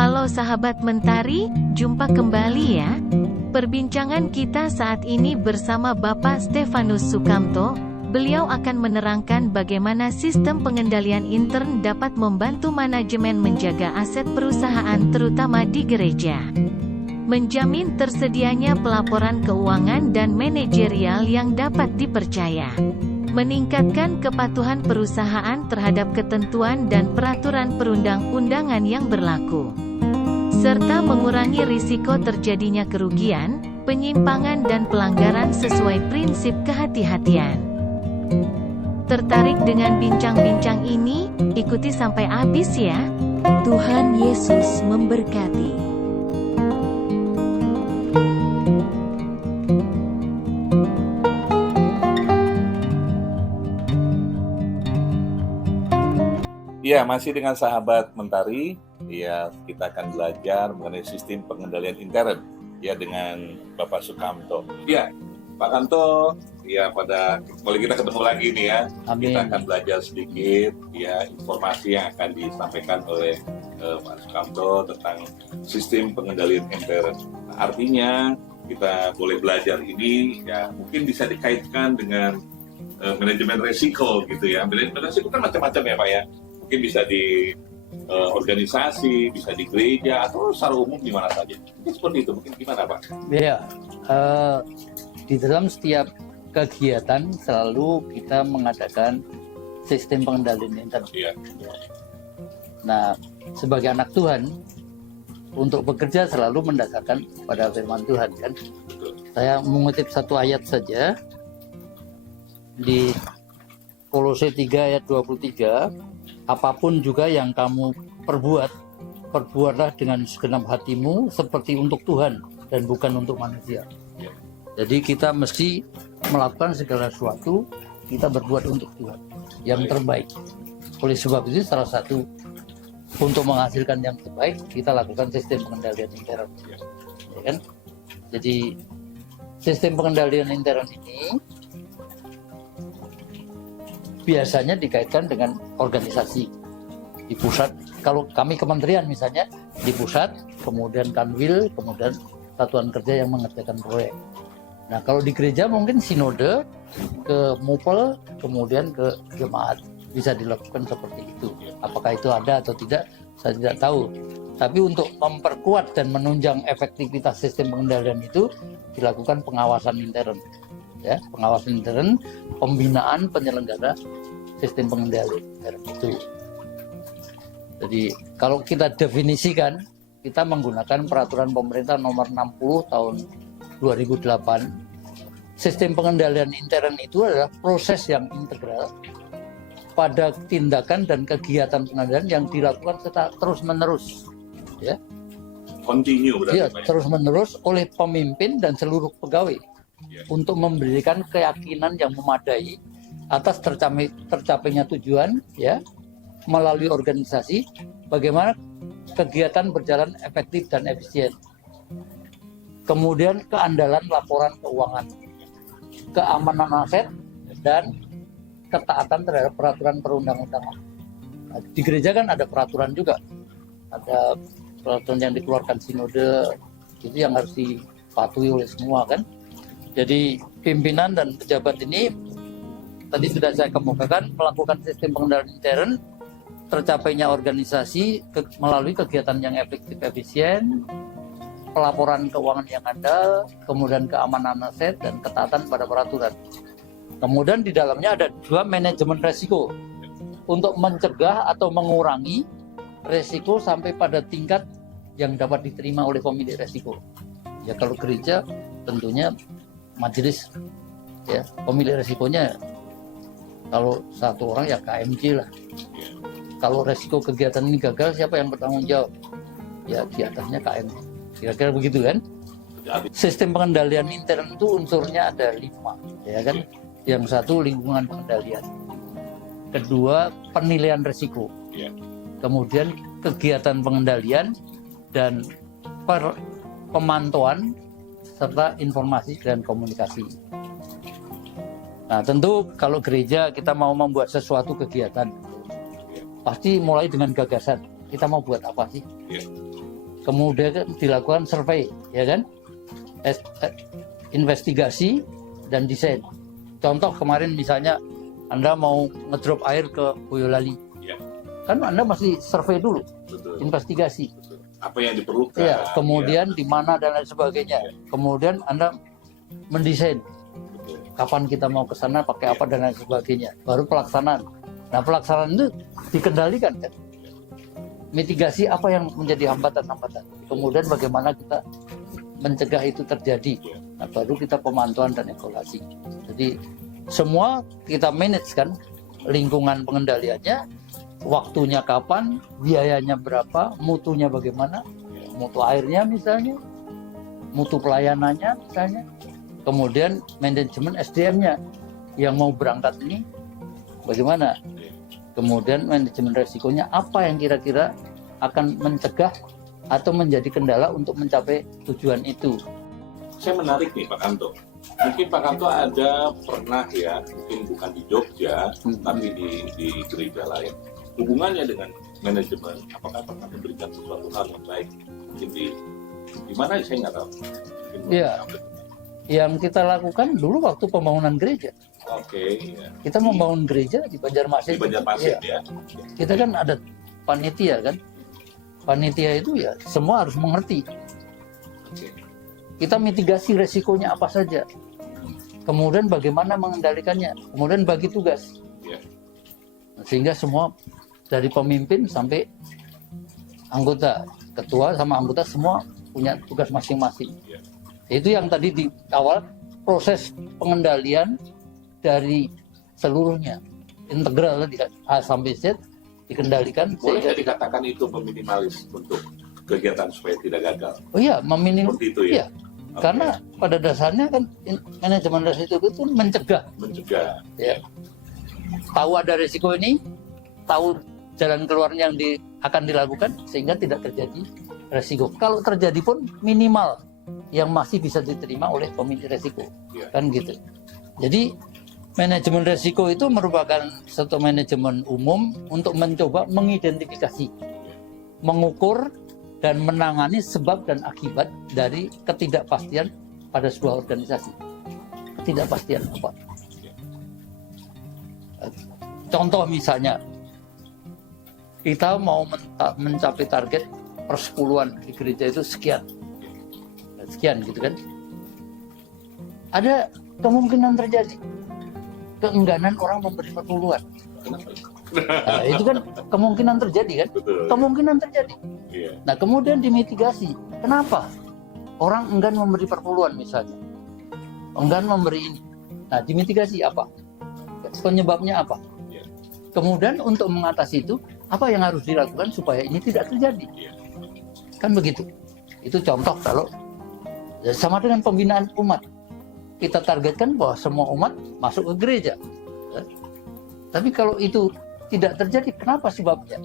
Halo sahabat Mentari, jumpa kembali ya. Perbincangan kita saat ini bersama Bapak Stefanus Sukamto. Beliau akan menerangkan bagaimana sistem pengendalian intern dapat membantu manajemen menjaga aset perusahaan terutama di gereja. Menjamin tersedianya pelaporan keuangan dan manajerial yang dapat dipercaya. Meningkatkan kepatuhan perusahaan terhadap ketentuan dan peraturan perundang-undangan yang berlaku. Serta mengurangi risiko terjadinya kerugian, penyimpangan dan pelanggaran sesuai prinsip kehati-hatian. Tertarik dengan bincang-bincang ini? Ikuti sampai habis ya. Tuhan Yesus memberkati. Ya, masih dengan sahabat Mentari. Ya, kita akan belajar mengenai sistem pengendalian intern ya dengan Bapak Sukamto. Ya, Pak Kanto, ya boleh kita ketemu lagi nih ya. Amin. Kita akan belajar sedikit ya informasi yang akan disampaikan oleh Pak Sukamto tentang sistem pengendalian intern. Artinya kita boleh belajar ini ya mungkin bisa dikaitkan dengan manajemen resiko gitu ya. Manajemen resiko kan macam-macam ya Pak ya. Mungkin bisa di organisasi, bisa di gereja, atau secara umum di mana saja. Mungkin seperti itu, mungkin gimana Pak? Ya, di dalam setiap kegiatan selalu kita mengadakan sistem pengendalian intern. Iya. Nah, sebagai anak Tuhan, untuk bekerja selalu mendasarkan pada firman Tuhan kan. Betul. Saya mengutip satu ayat saja di Kolose 3 ayat 23, apapun juga yang kamu perbuatlah dengan segenap hatimu seperti untuk Tuhan dan bukan untuk manusia. Ya. Jadi kita mesti melakukan segala sesuatu, kita berbuat untuk Tuhan yang terbaik. Oleh sebab itu salah satu untuk menghasilkan yang terbaik, kita lakukan sistem pengendalian intern. Ya. Ya kan? Jadi sistem pengendalian intern ini biasanya dikaitkan dengan organisasi di pusat. Kalau kami kementerian misalnya di pusat, kemudian Kanwil, kemudian satuan kerja yang mengerjakan proyek. Nah kalau di gereja mungkin sinode ke MUPEL, kemudian ke jemaat, bisa dilakukan seperti itu. Apakah itu ada atau tidak, saya tidak tahu. Tapi untuk memperkuat dan menunjang efektivitas sistem pengendalian itu dilakukan pengawasan intern. Ya, pengawasan intern, pembinaan penyelenggara sistem pengendalian intern itu. Jadi kalau kita definisikan, kita menggunakan peraturan pemerintah nomor 60 tahun 2008. Sistem pengendalian intern itu adalah proses yang integral pada tindakan dan kegiatan pengendalian yang dilakukan secara terus-menerus. Ya. Continue berarti Ya, Pak ya? terus-menerus oleh pemimpin dan seluruh pegawai. Ya. Untuk memberikan keyakinan yang memadai atas tercapainya tujuan ya melalui organisasi, bagaimana kegiatan berjalan efektif dan efisien. Kemudian keandalan laporan keuangan, keamanan aset dan ketaatan terhadap peraturan perundang-undangan. Nah, di gereja kan ada peraturan juga, ada peraturan yang dikeluarkan sinode, itu yang harus dipatuhi oleh semua kan. Jadi pimpinan dan pejabat ini tadi sudah saya kemukakan melakukan sistem pengendalian intern, tercapainya organisasi melalui kegiatan yang efektif efisien, pelaporan keuangan yang ada, kemudian keamanan aset dan ketaatan pada peraturan. Kemudian di dalamnya ada dua manajemen resiko untuk mencegah atau mengurangi resiko sampai pada tingkat yang dapat diterima oleh pemilik resiko. Ya kalau gereja tentunya majelis ya pemilik resikonya, kalau satu orang ya KMJ lah. Kalau resiko kegiatan ini gagal, siapa yang bertanggung jawab? Ya di atasnya KMJ. Kira-kira begitu kan? Sistem pengendalian intern itu unsurnya ada 5, ya kan? Yang satu lingkungan pengendalian, kedua penilaian resiko, kemudian kegiatan pengendalian dan pemantauan serta informasi dan komunikasi. Nah tentu kalau gereja kita mau membuat sesuatu kegiatan, pasti mulai dengan gagasan. Kita mau buat apa sih? kemudian dilakukan survei, ya kan, investigasi dan desain. Contoh kemarin misalnya Anda mau ngedrop air ke Boyolali, Ya. kan Anda mesti survei dulu, Betul. investigasi. Betul. Apa yang diperlukan? Ya, kemudian di mana dan lain sebagainya. Ya. Kemudian Anda mendesain Betul. kapan kita mau ke sana, pakai apa dan lain sebagainya. Baru pelaksanaan. Nah, pelaksanaan itu dikendalikan kan. Mitigasi apa yang menjadi hambatan-hambatan. Kemudian bagaimana kita mencegah itu terjadi. Nah, baru kita pemantauan dan evaluasi. Jadi semua kita manage kan, lingkungan pengendaliannya, waktunya kapan, biayanya berapa, mutunya bagaimana, mutu airnya misalnya, mutu pelayanannya misalnya, kemudian manajemen SDM-nya yang mau berangkat ini bagaimana, kemudian manajemen resikonya apa yang kira-kira akan mencegah atau menjadi kendala untuk mencapai tujuan itu. Saya menarik nih Pak Kanto. Mungkin Pak Kanto ada pernah ya, mungkin bukan di Jogja, tapi di gereja lain. Hubungannya dengan manajemen, apakah pernah memberikan sesuatu hal yang baik? Mungkin di mana saya nggak tahu. Mungkin Iya. Yang kita lakukan dulu waktu pembangunan gereja. Oke. Ya. Kita membangun gereja di Banjarmasin. Di Banjarmasin Iya. ya. Kita kan ada panitia kan. Panitia itu ya semua harus mengerti. Oke. Kita mitigasi resikonya apa saja. Kemudian bagaimana mengendalikannya. Kemudian bagi tugas. Ya. Sehingga semua dari pemimpin sampai anggota, ketua sama anggota semua punya tugas masing-masing. Ya. Itu yang tadi di awal proses pengendalian dari seluruhnya integral dari A sampai Z dikendalikan. Boleh nggak dikatakan itu meminimalis untuk kegiatan supaya tidak gagal? Oh iya, meminim. Seperti itu ya? Iya. Oke. Karena pada dasarnya kan manajemen resiko itu mencegah. Mencegah. Ya. Tahu ada resiko ini, tahu jalan keluarnya yang akan dilakukan sehingga tidak terjadi resiko. Kalau terjadi pun minimal yang masih bisa diterima oleh pemilik resiko. Ya. Kan gitu. Jadi manajemen resiko itu merupakan satu manajemen umum untuk mencoba mengidentifikasi, mengukur dan menangani sebab dan akibat dari ketidakpastian pada sebuah organisasi. Ketidakpastian apa? Contoh misalnya, kita mau mencapai target persepuluhan di gereja itu sekian gitu kan. Ada kemungkinan terjadi keengganan orang memberi perpuluhan. Nah, itu kan kemungkinan terjadi kan? Betul. Kemungkinan terjadi. Iya. Nah, kemudian dimitigasi. Kenapa? Orang enggan memberi perpuluhan misalnya. Enggan memberi ini. Nah, dimitigasi apa? Penyebabnya apa? Iya. Kemudian untuk mengatasi itu, apa yang harus dilakukan supaya ini tidak terjadi? Iya. Kan begitu. Itu contoh kalau ya, sama dengan pembinaan umat. Kita targetkan bahwa semua umat masuk ke gereja. Ya. Tapi kalau itu tidak terjadi, kenapa sebabnya?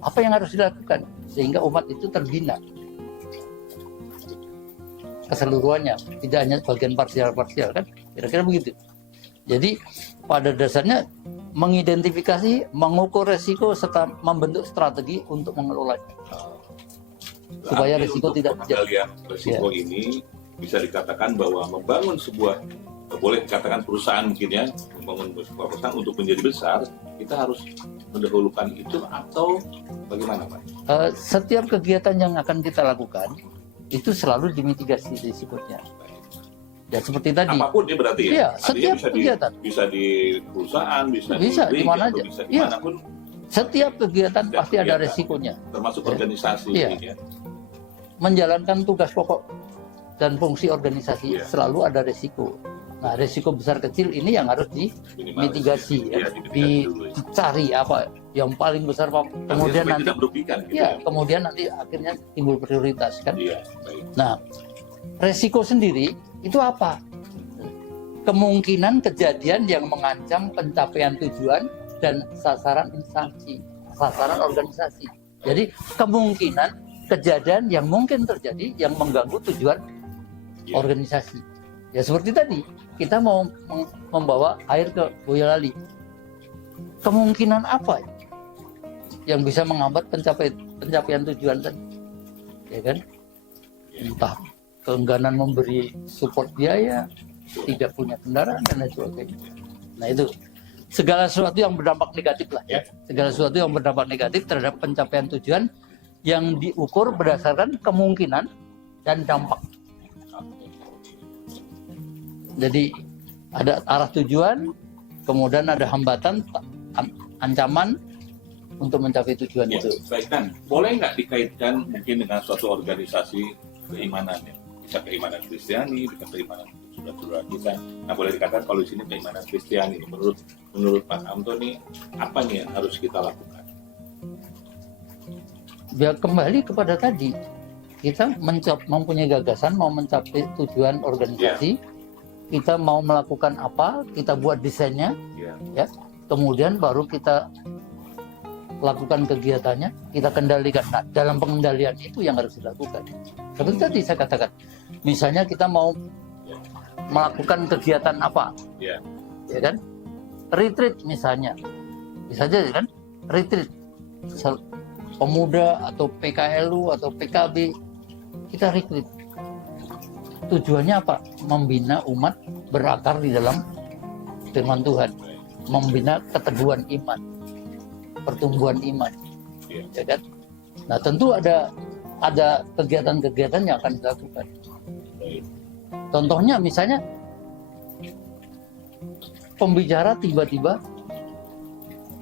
Apa yang harus dilakukan sehingga umat itu terbina keseluruhannya, tidak hanya bagian parsial-parsial kan? Kira-kira begitu. Jadi pada dasarnya mengidentifikasi, mengukur resiko serta membentuk strategi untuk mengelolanya. Supaya Berarti risiko untuk tidak terjadi. pengendalian risiko ini bisa dikatakan bahwa membangun sebuah, boleh dikatakan perusahaan mungkin ya, membangun sebuah perusahaan untuk menjadi besar, kita harus mendahulukan itu atau bagaimana Pak? Setiap kegiatan yang akan kita lakukan itu selalu dimitigasi risikonya. Ya seperti tadi. Apapun ya berarti ya? Iya, Artinya setiap bisa kegiatan. Bisa di perusahaan, bisa Bisa, di di gereja, mana atau aja. bisa Iya. dimanapun, Setiap kegiatan Setiap pasti ada kegiatan. resikonya. termasuk Ya. organisasi Iya. ini ya. Menjalankan tugas pokok dan fungsi organisasi Iya. selalu ada resiko. Nah, resiko besar kecil ini yang harus dimitigasi, ya. Iya, dimitigasi dulu ya. Dicari apa yang paling besar, Pak. Artinya Kemudian supaya nanti, tidak merugikan gitu ya, kemudian nanti akhirnya timbul prioritas kan. Iya, baik. Nah, resiko sendiri itu apa? Kemungkinan kejadian yang mengancam pencapaian tujuan dan sasaran instansi, sasaran organisasi. Jadi kemungkinan kejadian yang mungkin terjadi yang mengganggu tujuan Iya. organisasi. Ya seperti tadi, kita mau membawa air ke Boyolali. Kemungkinan apa yang bisa menghambat pencapaian tujuan tadi? ya kan? Entah keengganan memberi support biaya, tidak punya kendaraan dan lain sebagainya. Nah itu segala sesuatu yang berdampak negatif lah ya. Segala sesuatu yang berdampak negatif terhadap pencapaian tujuan yang diukur berdasarkan kemungkinan dan dampak. Jadi ada arah tujuan, kemudian ada hambatan, ancaman untuk mencapai tujuan Ya, itu. baik kan. Boleh nggak dikaitkan mungkin dengan suatu organisasi keimanan ya? Bisa keimanan Kristiani, bisa keimanan saudara-saudara kita. Nah, boleh dikatakan kalau di sini keimanan Kristiani. Menurut Pak Kamto nih, apa nih yang harus kita lakukan? Ya kembali kepada tadi, kita mempunyai gagasan mau mencapai tujuan organisasi, kita mau melakukan apa, kita buat desainnya, Ya. ya, kemudian baru kita lakukan kegiatannya, kita kendalikan. Nah, dalam pengendalian itu yang harus dilakukan. Seperti tadi saya katakan, misalnya kita mau melakukan kegiatan apa, Ya. ya kan, retreat misalnya, bisa aja kan, retreat, pemuda atau PKLU atau PKB, kita retreat. Tujuannya apa? Membina umat berakar di dalam firman Tuhan, membina keteguhan iman, pertumbuhan iman, ya kan? Nah tentu ada kegiatan-kegiatan yang akan dilakukan. Contohnya misalnya pembicara tiba-tiba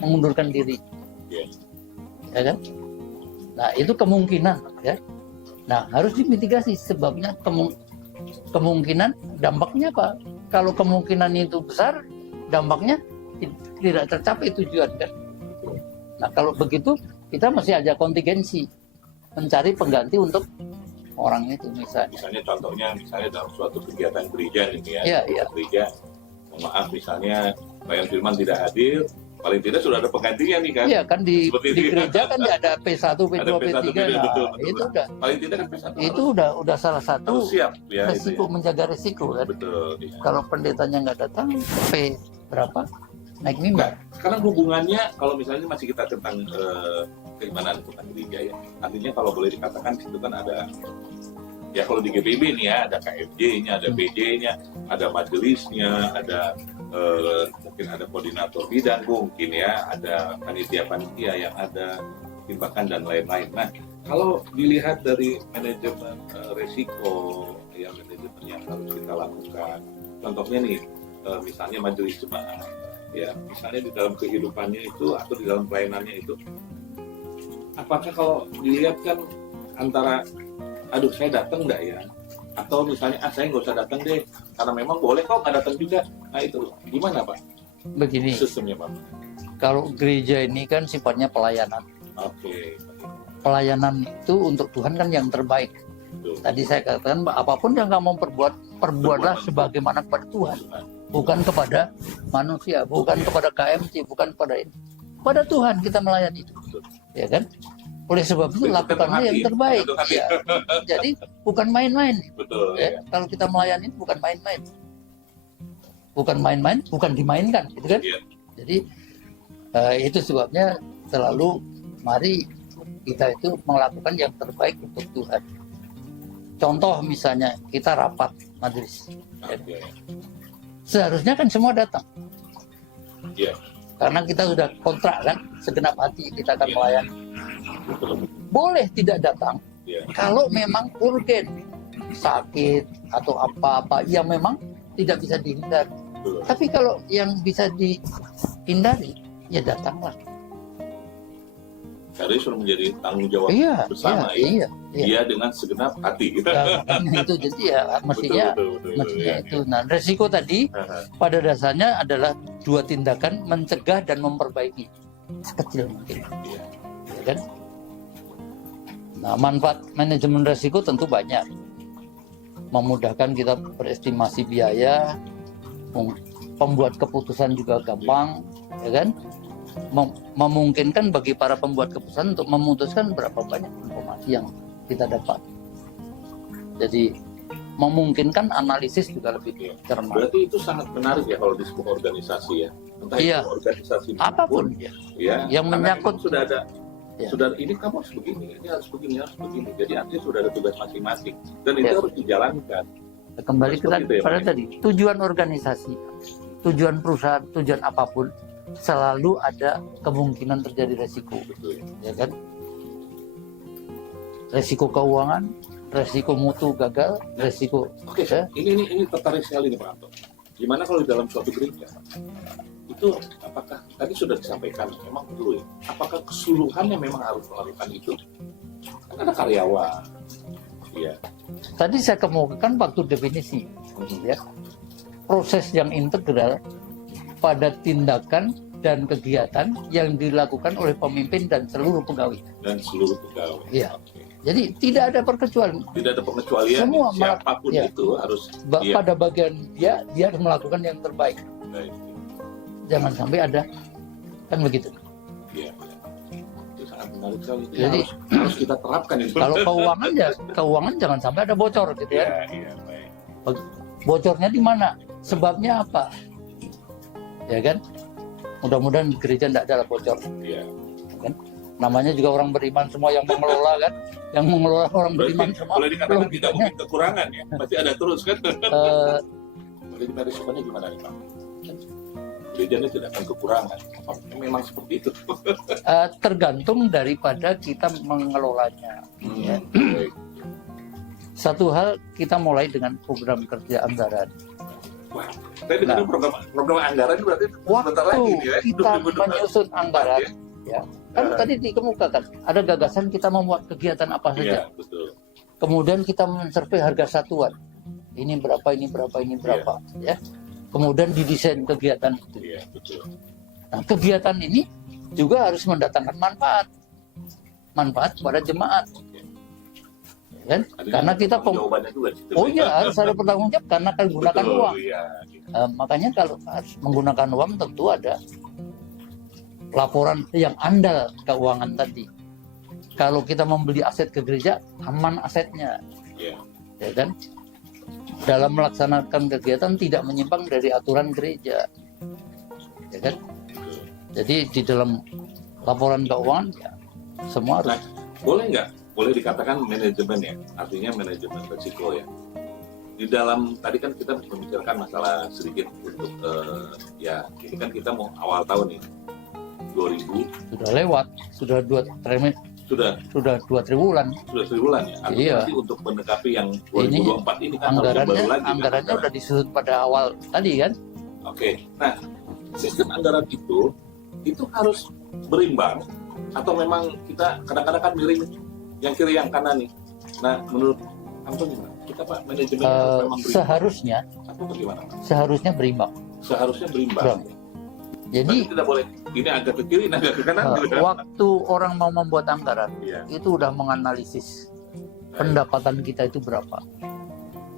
mengundurkan diri, ya kan? Nah itu kemungkinan, ya. Nah harus dimitigasi sebabnya kemungkinan dampaknya apa? Kalau kemungkinan itu besar, dampaknya tidak tercapai tujuan kan? Nah kalau begitu kita masih ada kontingensi mencari pengganti untuk orang itu Misalnya contohnya dalam suatu kegiatan gereja ini ya, gereja, maaf misalnya Pak Firman tidak hadir, paling tidak sudah ada penggantinya nih kan? Iya kan di gereja kan ada P1, P2, Ada P3, betul. itu udah. Paling tidak kan P1 Itu udah salah satu harus siap ya, resiko, itu ya. menjaga resiko kan. Betul. Ya. Kalau pendetanya nggak datang, P berapa? Naik mimbar. Karena hubungannya kalau misalnya masih kita tentang keimanan tentang gereja ya, artinya kalau boleh dikatakan itu kan ada ya kalau di GPB nih ya ada KFJ-nya, ada BJ-nya, ada majelisnya, ada mungkin ada koordinator bidang mungkin ya, ada panitia-panitia yang ada timbakan dan lain-lain. Nah kalau dilihat dari manajemen resiko ya, manajemen yang harus kita lakukan, contohnya nih misalnya majelis jemaat ya, misalnya di dalam kehidupannya itu atau di dalam pelayanannya itu, apakah kalau dilihat kan antara aduh saya datang nggak ya, atau misalnya saya nggak usah datang deh karena memang boleh kok nggak datang juga. Nah itu gimana Pak Begini, sistemnya Pak? kalau gereja ini kan sifatnya pelayanan. Oke. Pelayanan itu untuk Tuhan kan yang terbaik. Betul. Tadi saya katakan apapun yang kamu perbuatlah sebagaimana kepada Tuhan, bukan kepada manusia, bukan kepada KMC, bukan kepada ini. Pada Tuhan kita melayani itu, ya kan? Oleh sebab itu lakukanlah yang terbaik. Ya. Jadi bukan main-main. Betul. Ya. Kalau kita melayani bukan main-main. Bukan main-main, bukan dimainkan, gitu kan? Iya. Jadi itu sebabnya selalu mari kita itu melakukan yang terbaik untuk Tuhan. Contoh misalnya kita rapat majelis. Oke. Seharusnya kan semua datang. Iya. Karena kita sudah kontrak kan, segenap hati kita akan Iya. melayani. Betul. Boleh tidak datang Iya. kalau memang urgen, sakit atau apa-apa yang memang tidak bisa dihindari. Betul. Tapi kalau yang bisa dihindari, ya datanglah. Karena sudah menjadi tanggung jawab Iya, bersama ya. iya. Dia dengan segenap hati kita. Ya, makanya itu jadi ya mestinya ya. itu. Nah, resiko tadi pada dasarnya adalah dua tindakan, mencegah dan memperbaiki sekecil mungkin. Iya. Ya kan? Nah, manfaat manajemen resiko tentu banyak. Memudahkan kita berestimasi biaya, pembuat keputusan juga gampang, ya kan? Memungkinkan bagi para pembuat keputusan untuk memutuskan berapa banyak informasi yang kita dapat. Jadi memungkinkan analisis juga lebih cermat. Berarti itu sangat menarik ya kalau di sebuah organisasi ya. Entah Iya. itu organisasi Apapun manapun, ya. ya. Yang Karena menyangkut memang sudah ada Ya. Sudah ini kamu harus begini, ini harus begini, harus begini. Jadi artinya sudah ada tugas masing-masing dan itu Ya. harus dijalankan. Kembali ke Seperti itu ya, pada Pak. tadi, tujuan organisasi, tujuan perusahaan, tujuan apapun selalu ada kemungkinan terjadi resiko, Betul. ya kan? Resiko keuangan, resiko mutu gagal, resiko Oke, ya. ini tertarik sekali nih Pak Anto. Gimana kalau di dalam suatu gereja itu apakah tadi sudah disampaikan memang perlu ya? Apakah keseluruhannya memang harus melakukan itu? Kan ada karyawan, ya. Tadi saya kemukakan waktu definisi, ya, proses yang integral pada tindakan dan kegiatan yang dilakukan oleh pemimpin dan seluruh pegawai. Dan seluruh pegawai. Iya. Oke. Jadi tidak ada perkecualian. Tidak ada pengecualian. Semua Siapapun ya. itu harus. Iya. Pada bagian dia harus melakukan yang terbaik. Baik. Jangan sampai ada, kan begitu. Iya. Itu sangat menarik sekali. Ini Jadi harus kita terapkan itu. kalau keuangan ya, keuangan jangan sampai ada bocor gitu Iya, ya. iya, baik. Bocornya di mana? Sebabnya apa? Ya kan? Mudah-mudahan di gereja tidak ada bocor. Iya. Namanya juga orang beriman semua yang mengelola kan, yang mengelola orang beriman Berarti semua. boleh dikatakan tidak logikanya, mungkin kekurangan ya. Pasti ada terus kan. eh, Jadi kita responnya gimana nih Pak? Gerejanya tidak akan kekurangan. Apakah memang seperti itu? tergantung daripada kita mengelolanya. Ya. Baik. Satu hal kita mulai dengan program kerja anggaran. Wah, saya dengar program anggaran berarti sebentar Waktu lagi nih ya. kita menyusun anggaran, Ya. kan tadi dikemukakan ada gagasan kita membuat kegiatan apa saja. Iya, betul. Kemudian kita mensurvei harga satuan. Ini berapa, ini berapa, ini berapa, ya. Kemudian didesain kegiatan itu. Iya, betul. Nah, kegiatan ini juga harus mendatangkan manfaat kepada jemaat, kan? Ada Karena kita jawabannya juga di situ. oh iya harus ada pertanggung jawab karena akan gunakan Betul, uang. Iya. Makanya kalau harus menggunakan uang tentu ada laporan yang andal keuangan tadi. Kalau kita membeli aset ke gereja, aman asetnya, Iya. ya kan? Dalam melaksanakan kegiatan tidak menyimpang dari aturan gereja, ya kan? Betul. Jadi di dalam laporan keuangan ya semua harus. Nah, boleh nggak? Boleh dikatakan manajemen ya, artinya manajemen risiko ya. Di dalam tadi kan kita membicarakan masalah sedikit untuk ya ini kan kita mau awal tahun nih 2000 Sudah lewat, sudah dua triwulan. sudah triwulan ya. Artinya Iya. nanti untuk mendekati yang 2024 ini kan harus Anggarannya, baru lagi. kan? anggarannya udah disusun pada awal tadi kan? Oke. Nah, sistem anggaran itu harus berimbang atau memang kita kadang-kadang kan miring yang kiri yang kanan nih. Nah, menurut Anton gimana? Kita Pak manajemen harus memang berimbang Seharusnya atau bagaimana? berimbang. Seharusnya berimbang. Jadi Berarti tidak boleh ini agak ke kiri, ini agak ke kanan gitu kan? waktu orang mau membuat anggaran Iya. itu udah menganalisis pendapatan kita itu berapa,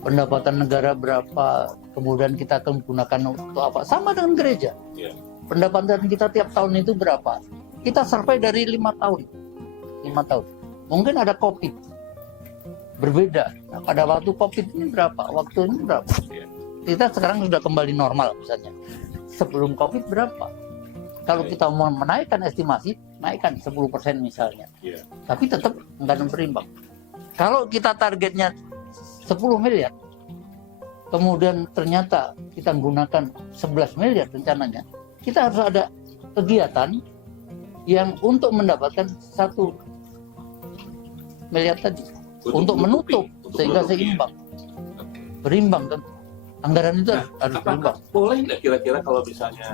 pendapatan negara berapa, kemudian kita akan gunakan untuk apa. Sama dengan gereja, Iya. pendapatan kita tiap tahun itu berapa. Kita survei dari 5 tahun. Mungkin ada COVID berbeda. Nah, pada waktu COVID ini berapa, waktu ini berapa. Iya. Kita sekarang sudah kembali normal misalnya. Sebelum COVID berapa? Kalau Baik. kita mau menaikkan estimasi, naikkan 10% misalnya. Iya. Tapi tetap nggak berimbang. Kalau kita targetnya 10 miliar, kemudian ternyata kita menggunakan 11 miliar rencananya, kita harus ada kegiatan yang untuk mendapatkan 1 miliar tadi. Untuk menutup, sehingga menutupi, seimbang. ya. Oke. Berimbang kan. Anggaran itu Nah, harus berimbang. Apakah boleh nggak kira-kira kalau misalnya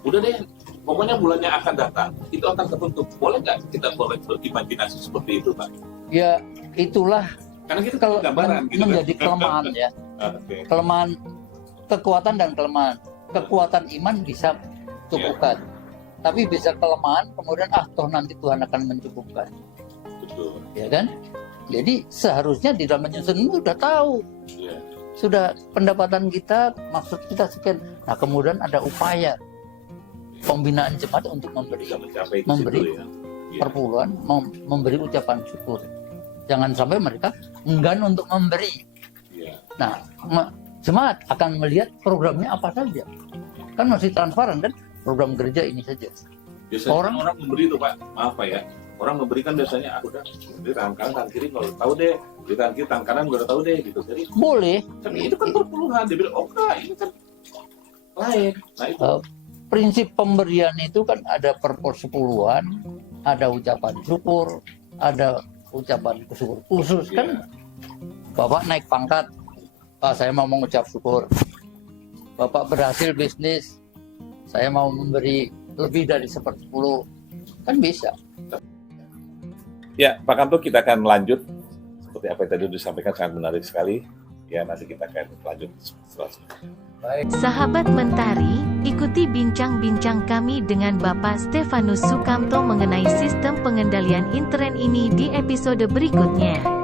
udah deh, pokoknya bulannya akan datang, itu akan terbentuk. Boleh nggak kita boleh berimajinasi seperti itu, Pak? Ya itulah Karena kita kalau gambaran gitu menjadi kelemahan ya. Oke. Kelemahan, kekuatan dan kelemahan. Kekuatan iman bisa cukupkan. Tapi bisa kelemahan, kemudian toh nanti Tuhan akan mencukupkan. Betul. Ya kan? Jadi seharusnya di dalam menyusun itu sudah tahu. Iya. Sudah pendapatan kita, maksud kita sekian. Nah kemudian ada upaya pembinaan jemaat untuk memberi Bisa mencapai ke Memberi. situ ya. Iya. perpuluhan, memberi ucapan syukur. Jangan sampai mereka enggan untuk memberi. Iya. Nah, jemaat akan melihat programnya apa saja. Kan masih transparan kan? Program gereja ini saja. Biasanya orang memberi itu Pak, maaf Pak ya. Orang memberikan biasanya aku udah beri tangan kanan tangan kiri nggak tahu deh, beri tangan kiri tangan kanan udah tahu deh gitu. Jadi Boleh. kan itu kan perpuluhan, dia bilang oh enggak ini kan lain. Nah itu Prinsip pemberian itu kan ada perpuluhan, ada ucapan syukur, ada ucapan syukur khusus kan. Bapak naik pangkat, Pak saya mau mengucap syukur. Bapak berhasil bisnis, saya mau memberi lebih dari 1/10, kan bisa. Ya, Pak Kamto, kita akan lanjut seperti apa yang tadi disampaikan, sangat menarik sekali. Ya, nanti kita akan lanjut selanjutnya. Baik. Sahabat Mentari, ikuti bincang-bincang kami dengan Bapak Stefanus Sukamto mengenai sistem pengendalian intern ini di episode berikutnya.